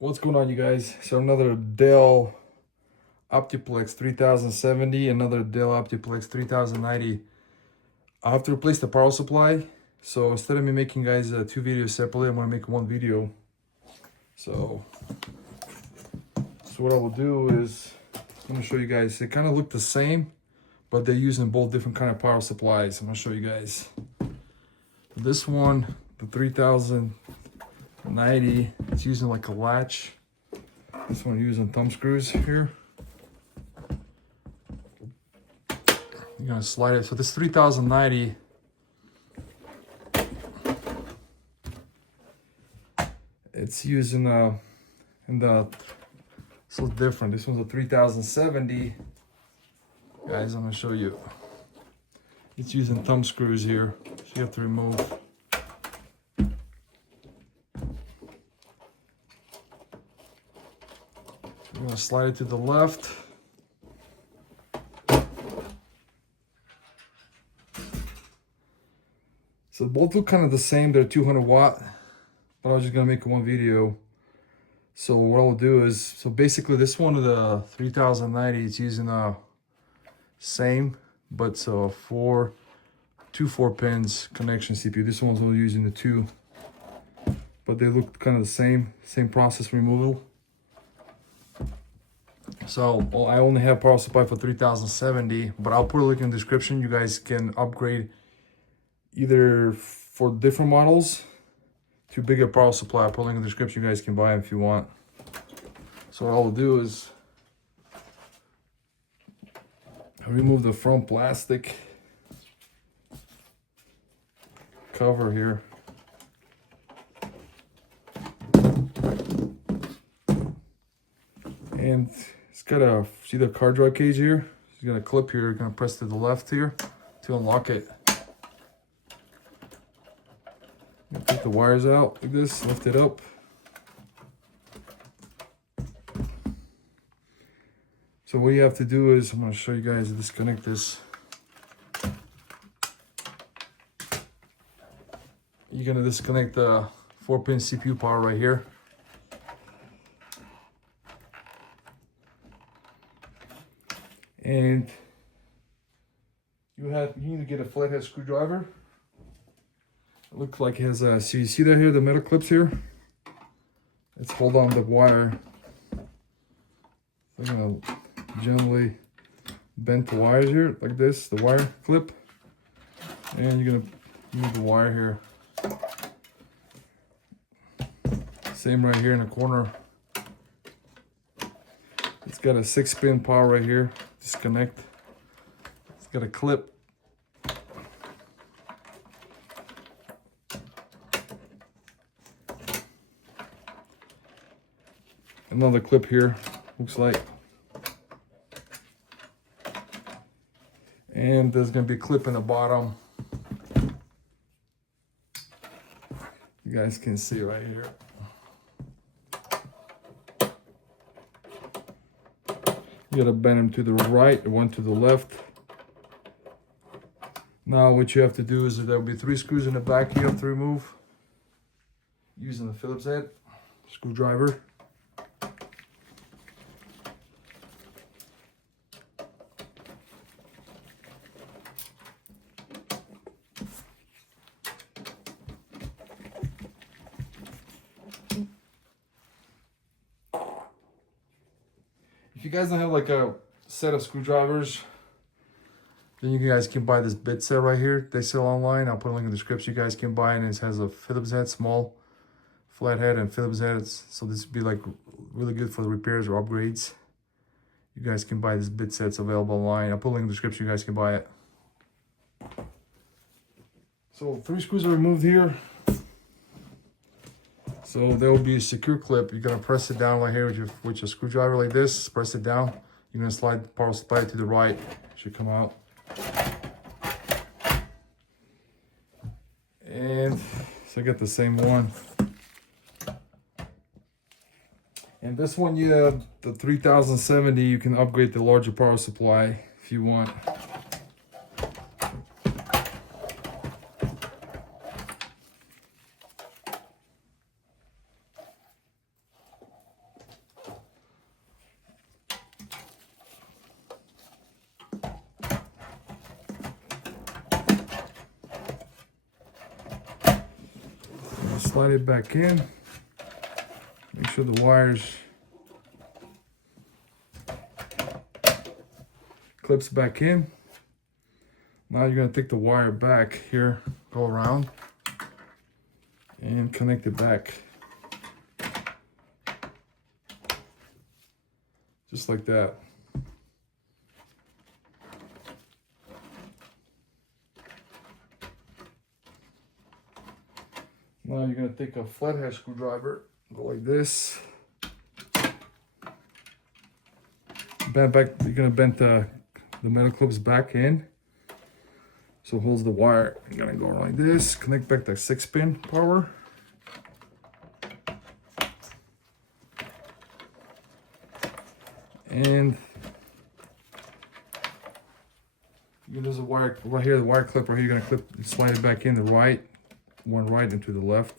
What's going on, you guys? So another Dell Optiplex 3070, another Dell Optiplex 3090. I have to replace the power supply. So instead of me making guys two videos separately, I'm gonna make one video. So what I will do is I'm gonna show you guys. They kind of look the same, but they're using both different kind of power supplies. I'm gonna show you guys. This one, the 3090, it's using like a latch. This one using thumb screws here. You're gonna slide it. So this 3090, it's using so different. This one's a 3070. Guys, I'm gonna show you. It's using thumb screws here, so you have to remove. We're gonna slide it to the left. So both look kind of the same. They're 200 watt, but I was just gonna make one video. So what I'll do is, so basically this one of the 3090, it's using a same, but so two 4-pins connection CPU. This one's only using the 2, but they look kind of the same process removal. So I only have power supply for 3070, but I'll put a link in the description. You guys can upgrade either for different models to bigger power supply. I'll put a link in the description. You guys can buy them if you want. So what I'll do is remove the front plastic cover here. And it's got a, see the card drive cage here? You got a clip here, you're gonna press to the left here to unlock it. Take the wires out like this, lift it up. So what you have to do is, I'm gonna show you guys to disconnect this. You're gonna disconnect the 4-pin CPU power right here. And you need to get a flathead screwdriver. It looks like it has a, so you see that here, the metal clips here? Let's hold on the wire. I'm gonna gently bend the wires here, like this, the wire clip. And you're gonna move the wire here. Same right here in the corner. It's got a 6-pin power right here. Disconnect. It's got a clip. Another clip here, looks like. And there's gonna be a clip in the bottom. You guys can see right here. You gotta bend them to the right, one to the left. Now what you have to do is there'll be 3 screws in the back you have to remove using the Phillips head screwdriver. If you guys don't have like a set of screwdrivers, then you guys can buy this bit set right here. They sell online. I'll put a link in the description. You guys can buy it, and it has a Phillips head, small flathead and Phillips heads. So this would be like really good for the repairs or upgrades. You guys can buy this bit sets available online. I'll put a link in the description. You guys can buy it. So 3 screws are removed here. So there will be a secure clip. You're gonna press it down right here with your screwdriver like this. Press it down. You're gonna slide the power supply to the right. It should come out. And so I got the same one. And this one, yeah, the 3070, you can upgrade the larger power supply if you want. slide it back in. Make sure the wires clips back in. Now you're gonna take the wire back here, go around, and connect it back. Just like that. Now you're gonna take a flathead screwdriver, go like this. Bend back, you're gonna bend the metal clips back in. So it holds the wire. You're gonna go like this, connect back the 6-pin power. And there's a wire right here, the wire clip right here. You're gonna clip, slide it back in the right, one right into the left,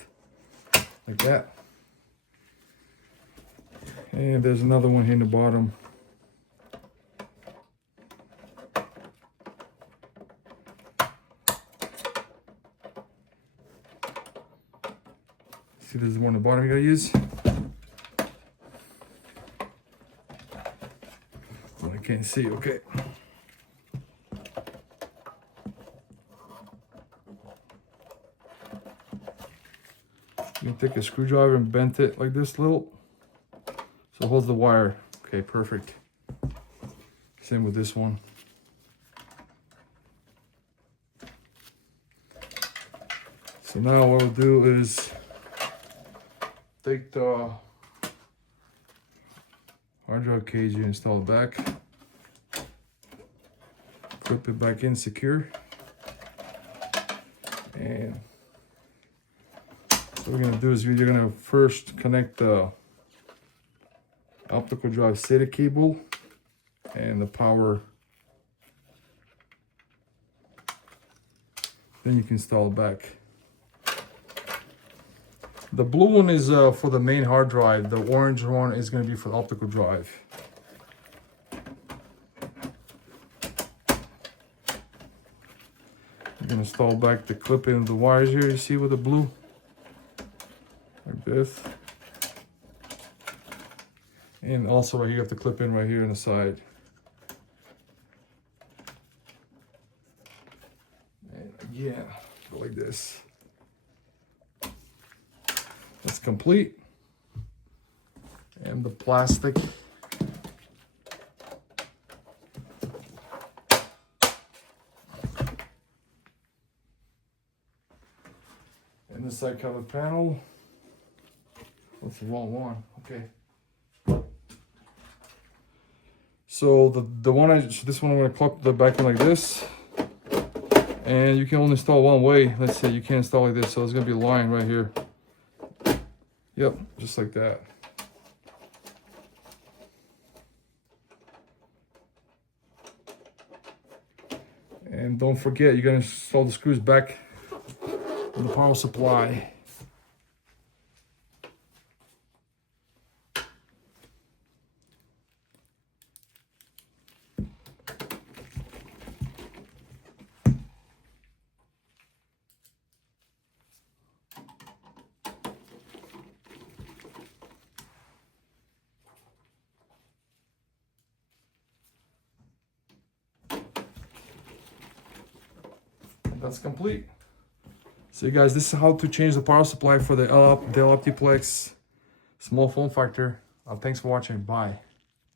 like that. And there's another one here in the bottom. See, there's the one on the bottom you gotta use. Well, I can't see, okay. You can take a screwdriver and bend it like this little, so it holds the wire. Okay, perfect. Same with this one. So now what we'll do is take the hard drive cage you install it back, clip it back in secure, and what we're gonna do is you're gonna first connect the optical drive SATA cable and the power. Then you can install it back. The blue one is for the main hard drive. The orange one is going to be for the optical drive. You're going to install back the clip in the wires here. You see with the blue, like this. And also right here, you have to clip in right here on the side. And again, go like this. That's complete. And the plastic. And the side cover panel. That's the wrong one. Okay. So the one this one I'm gonna plug the back in like this. And you can only install one way. Let's say you can't install like this, so it's gonna be a line right here. Yep, just like that. And don't forget, you're gonna install the screws back in the power supply. That's complete. So you guys, this is how to change the power supply for the Dell Optiplex small form factor. Thanks for watching. Bye.